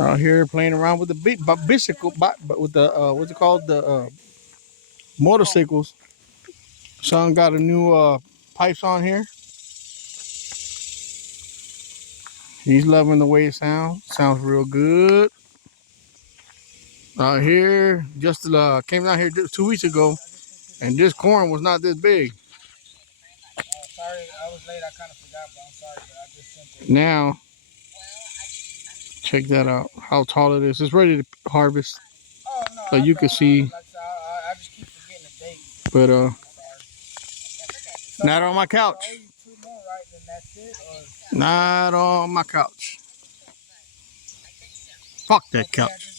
Out here playing around with the bicycle, but with the what's it called, the motorcycles. Son got a new pipes on here. He's loving the way it sounds. Sounds real good. Out here, just came down here 2 weeks ago, and this corn was not this big. Sorry, I was late. I kind of forgot, but I'm sorry. But I just sent it. Now, check that out. How tall it is. It's ready to harvest. Oh no, So you can see, I just keep forgetting the date. but So, not on my couch. I owe you 2 more, right? Then that's it. Or Not on my couch. Fuck that couch.